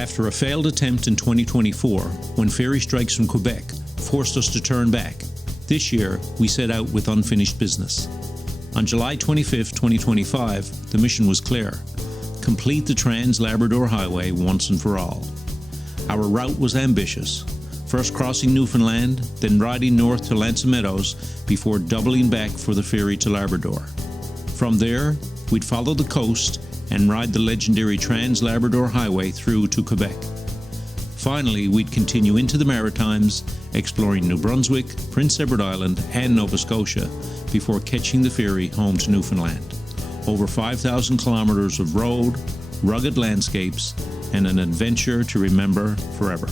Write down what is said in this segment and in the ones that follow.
After a failed attempt in 2024, when ferry strikes from Quebec forced us to turn back, this year we set out with unfinished business. On July 25, 2025, the mission was clear: complete the Trans-Labrador Highway once and for all. Our route was ambitious, first crossing Newfoundland, then riding north to L'Anse Meadows before doubling back for the ferry to Labrador. From there, we'd follow the coast and ride the legendary Trans-Labrador Highway through to Quebec. Finally, we'd continue into the Maritimes, exploring New Brunswick, Prince Edward Island, and Nova Scotia before catching the ferry home to Newfoundland. Over 5,000 kilometers of road, rugged landscapes, and an adventure to remember forever.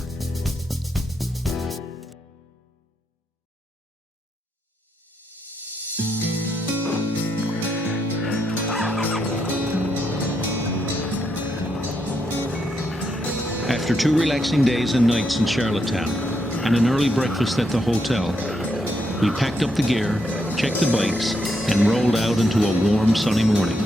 After 2 relaxing days and nights in Charlottetown and an early breakfast at the hotel, we packed up the gear, checked the bikes, and rolled out into a warm, sunny morning.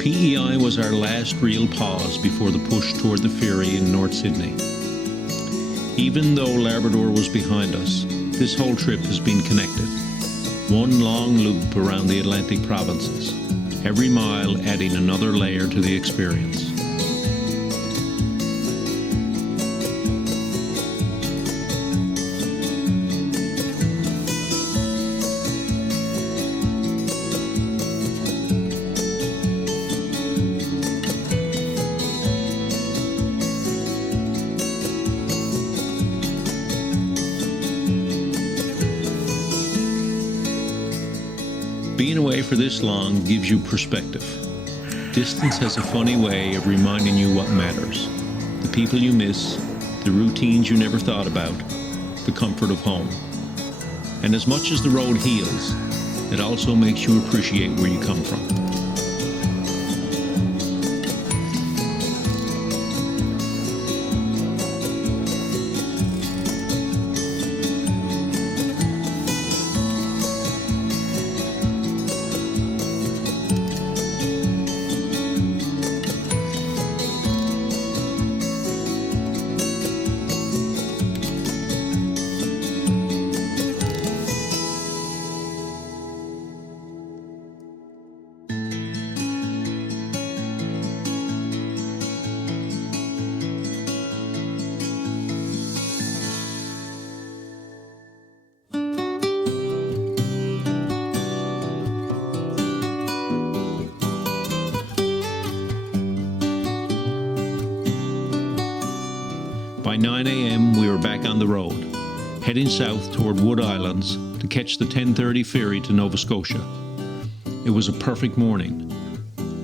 PEI was our last real pause before the push toward the ferry in North Sydney. Even though Labrador was behind us, this whole trip has been connected. One long loop around the Atlantic provinces, every mile adding another layer to the experience. Being away for this long gives you perspective. Distance has a funny way of reminding you what matters. The people you miss, the routines you never thought about, the comfort of home. And as much as the road heals, it also makes you appreciate where you come from. By 9 a.m. we were back on the road, heading south toward Wood Islands to catch the 10:30 ferry to Nova Scotia. It was a perfect morning.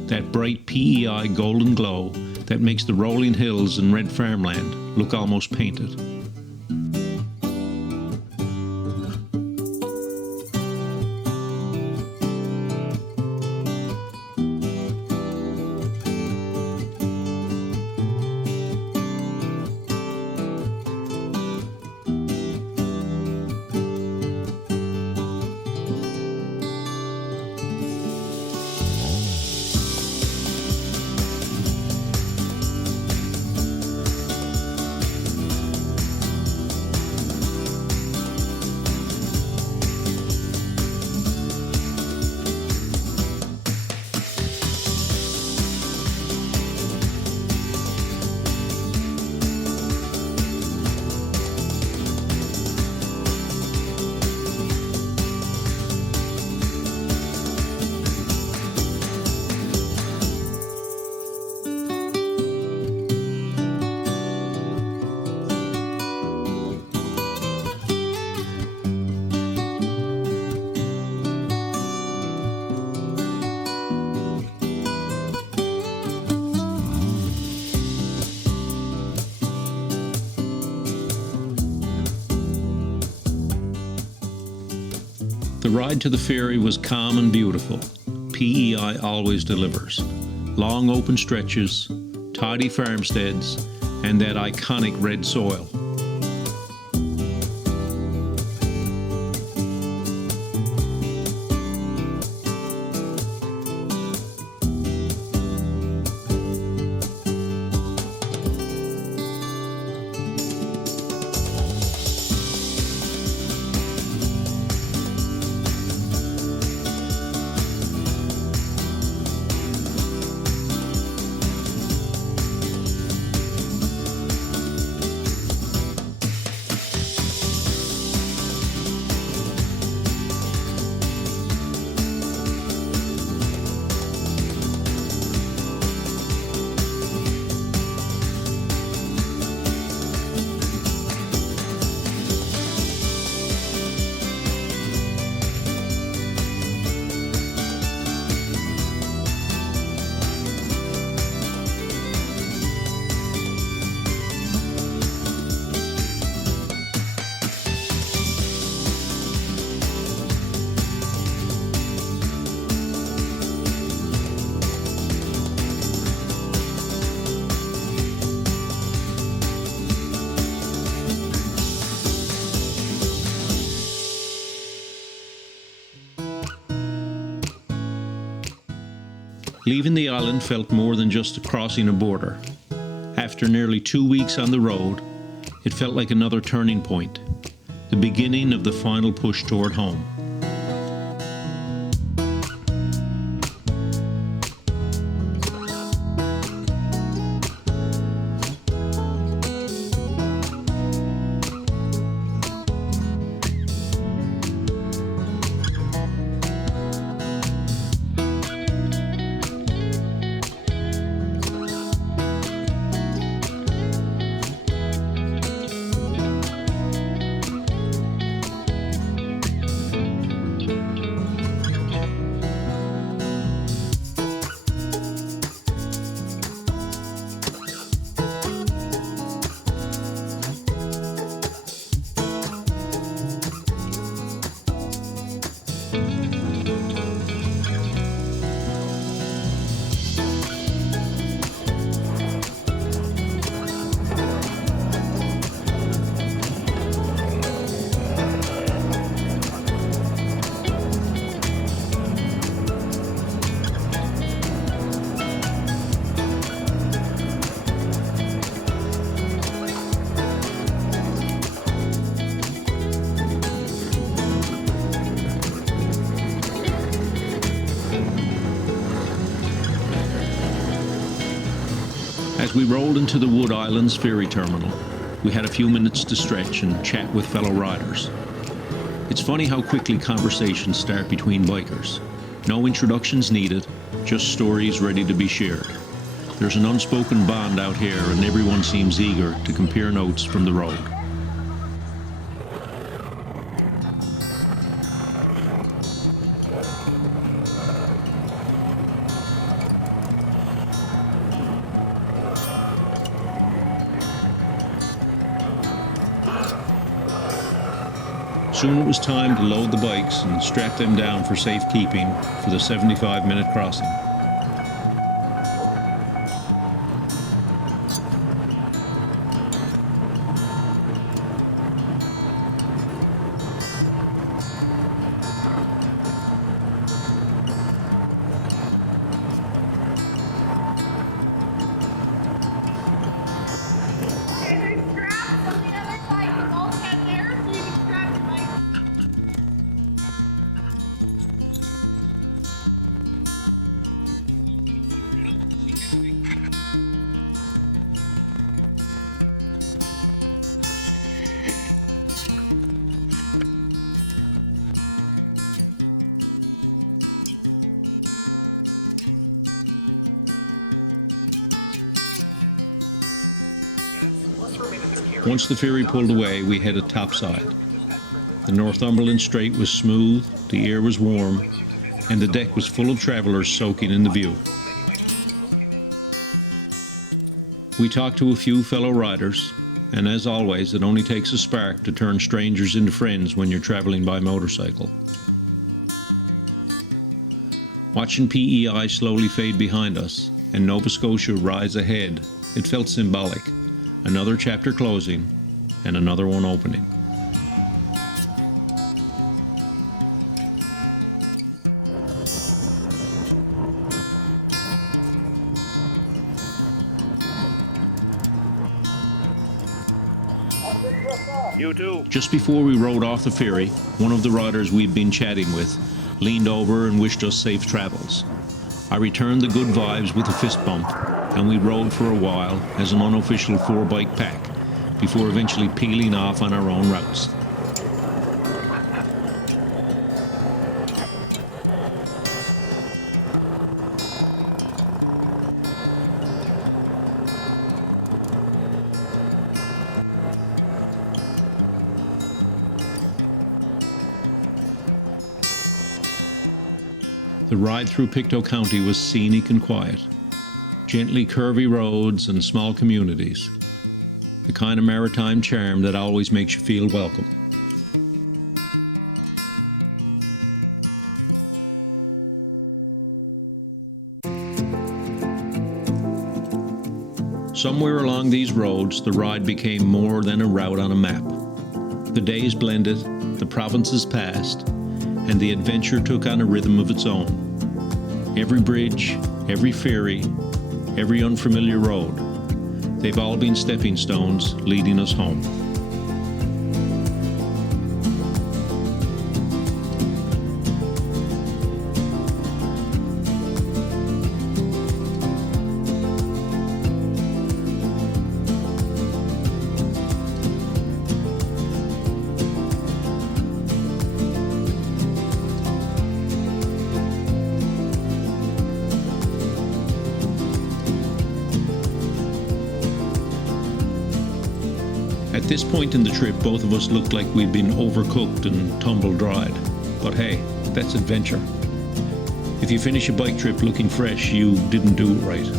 That bright PEI golden glow that makes the rolling hills and red farmland look almost painted. The ride to the ferry was calm and beautiful. PEI always delivers. Long open stretches, tidy farmsteads, and that iconic red soil. Leaving the island felt more than just crossing a border. After nearly 2 weeks on the road, it felt like another turning point, the beginning of the final push toward home. As we rolled into the Wood Islands ferry terminal, we had a few minutes to stretch and chat with fellow riders. It's funny how quickly conversations start between bikers. No introductions needed, just stories ready to be shared. There's an unspoken bond out here, and everyone seems eager to compare notes from the road. Soon it was time to load the bikes and strap them down for safekeeping for the 75-minute crossing. Once the ferry pulled away, we headed topside. The Northumberland Strait was smooth, the air was warm, and the deck was full of travelers soaking in the view. We talked to a few fellow riders, and as always, it only takes a spark to turn strangers into friends when you're traveling by motorcycle. Watching PEI slowly fade behind us, and Nova Scotia rise ahead, it felt symbolic. Another chapter closing and another one opening. You too. Just before we rode off the ferry, one of the riders we'd been chatting with leaned over and wished us safe travels. I returned the good vibes with a fist bump, and we rode for a while as an unofficial 4-bike pack, before eventually peeling off on our own routes. The ride through Pictou County was scenic and quiet. Gently curvy roads and small communities. The kind of maritime charm that always makes you feel welcome. Somewhere along these roads, the ride became more than a route on a map. The days blended, the provinces passed, and the adventure took on a rhythm of its own. Every bridge, every ferry, every unfamiliar road, they've all been stepping stones leading us home. At this point in the trip, both of us looked like we'd been overcooked and tumble-dried. But hey, that's adventure. If you finish a bike trip looking fresh, you didn't do it right.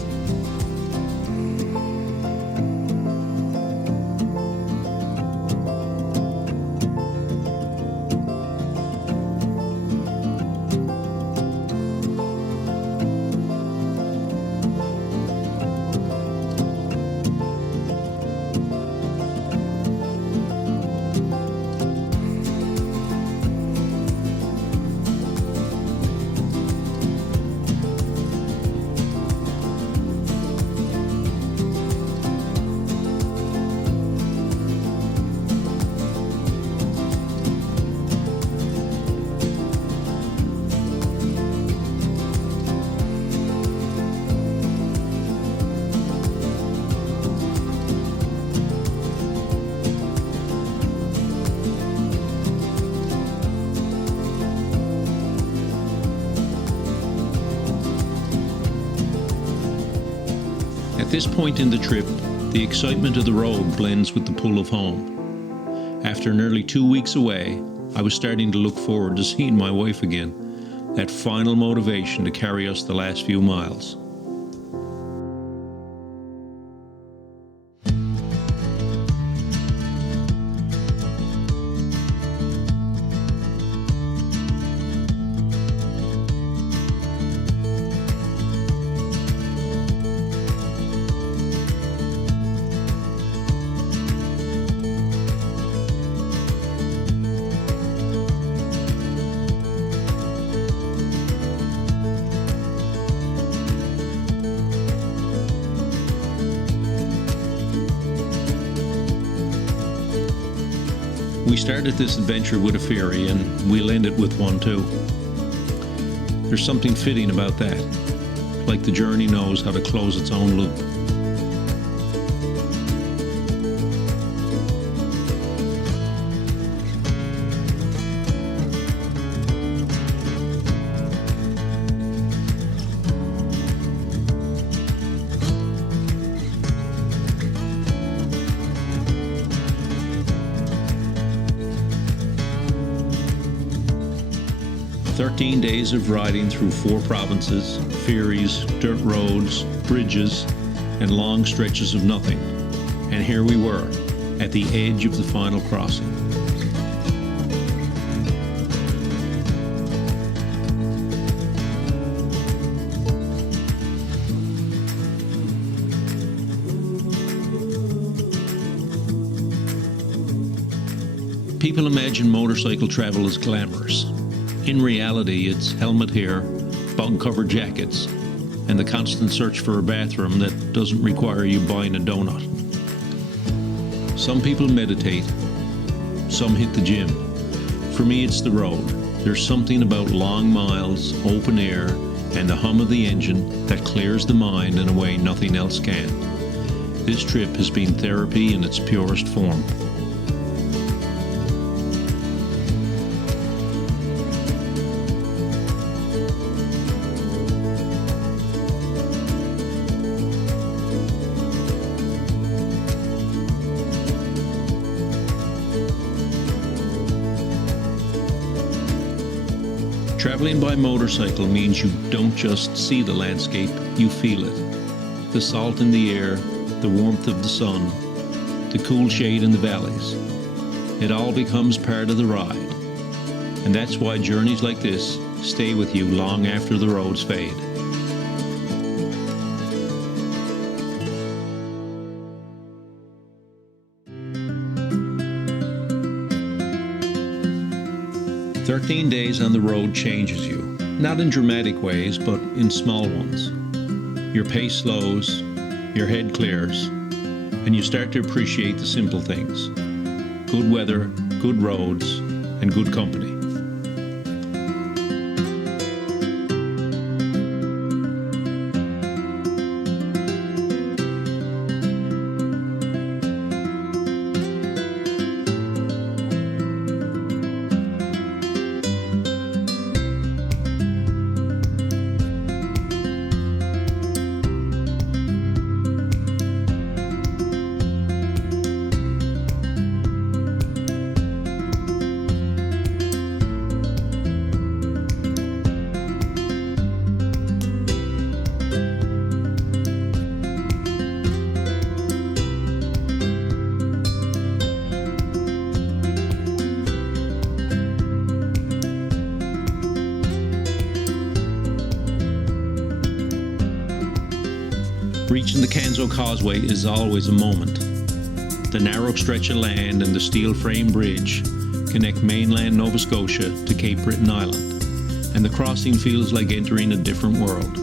At this point in the trip, the excitement of the road blends with the pull of home. After nearly 2 weeks away, I was starting to look forward to seeing my wife again, that final motivation to carry us the last few miles. We started this adventure with a ferry, and we'll end it with one too. There's something fitting about that, like the journey knows how to close its own loop. "13 days of riding through 4 provinces, ferries, dirt roads, bridges, and long stretches of nothing. And here we were, at the edge of the final crossing. People imagine motorcycle travel as glamorous. In reality, it's helmet hair, bog-covered jackets, and the constant search for a bathroom that doesn't require you buying a donut. Some people meditate, some hit the gym. For me, it's the road. There's something about long miles, open air, and the hum of the engine that clears the mind in a way nothing else can. This trip has been therapy in its purest form. Traveling by motorcycle means you don't just see the landscape, you feel it. The salt in the air, the warmth of the sun, the cool shade in the valleys. It all becomes part of the ride. And that's why journeys like this stay with you long after the roads fade. "13 days on the road changes you, not in dramatic ways, but in small ones. Your pace slows, your head clears, and you start to appreciate the simple things. Good weather, good roads, and good company. Reaching the Canso Causeway is always a moment. The narrow stretch of land and the steel frame bridge connect mainland Nova Scotia to Cape Breton Island, and the crossing feels like entering a different world.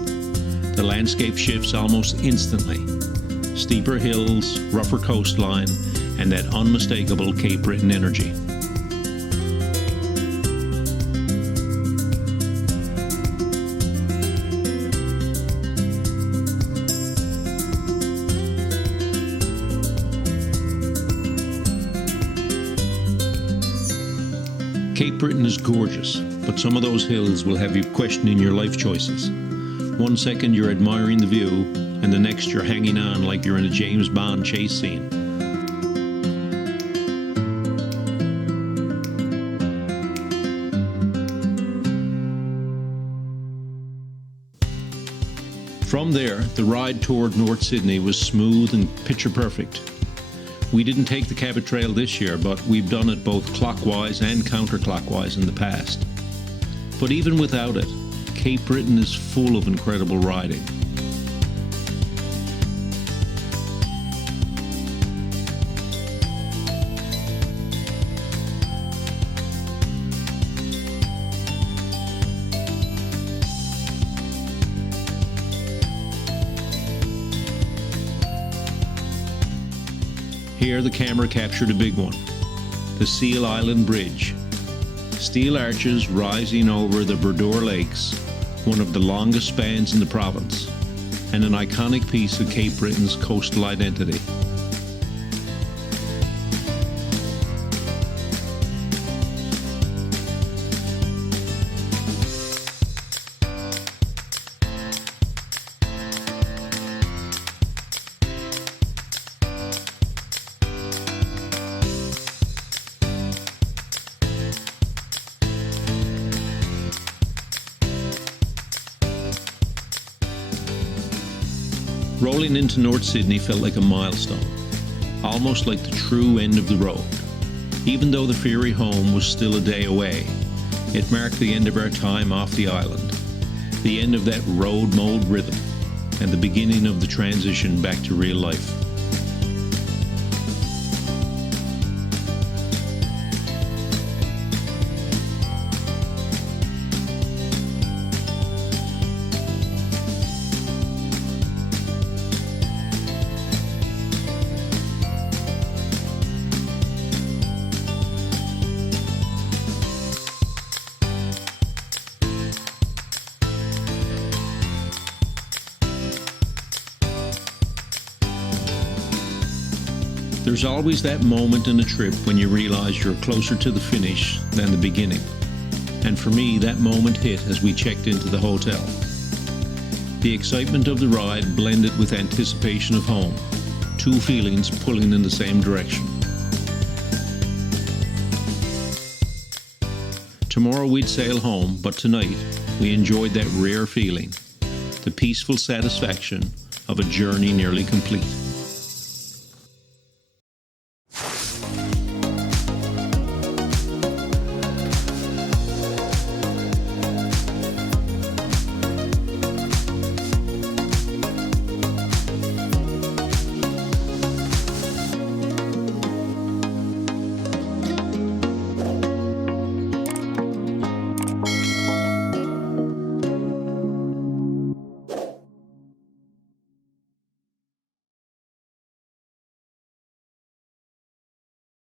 The landscape shifts almost instantly. Steeper hills, rougher coastline, and that unmistakable Cape Breton energy. Cape Breton is gorgeous, but some of those hills will have you questioning your life choices. One second you're admiring the view, and the next you're hanging on like you're in a James Bond chase scene. From there, the ride toward North Sydney was smooth and picture perfect. We didn't take the Cabot Trail this year, but we've done it both clockwise and counterclockwise in the past. But even without it, Cape Breton is full of incredible riding. Here the camera captured a big one, the Seal Island Bridge. Steel arches rising over the Labrador Lakes, one of the longest spans in the province, and an iconic piece of Cape Breton's coastal identity. Rolling into North Sydney felt like a milestone, almost like the true end of the road. Even though the ferry home was still a day away, it marked the end of our time off the island, the end of that road mode rhythm, and the beginning of the transition back to real life. There's always that moment in a trip when you realize you're closer to the finish than the beginning. And for me, that moment hit as we checked into the hotel. The excitement of the ride blended with anticipation of home, two feelings pulling in the same direction. Tomorrow we'd sail home, but tonight we enjoyed that rare feeling, the peaceful satisfaction of a journey nearly complete.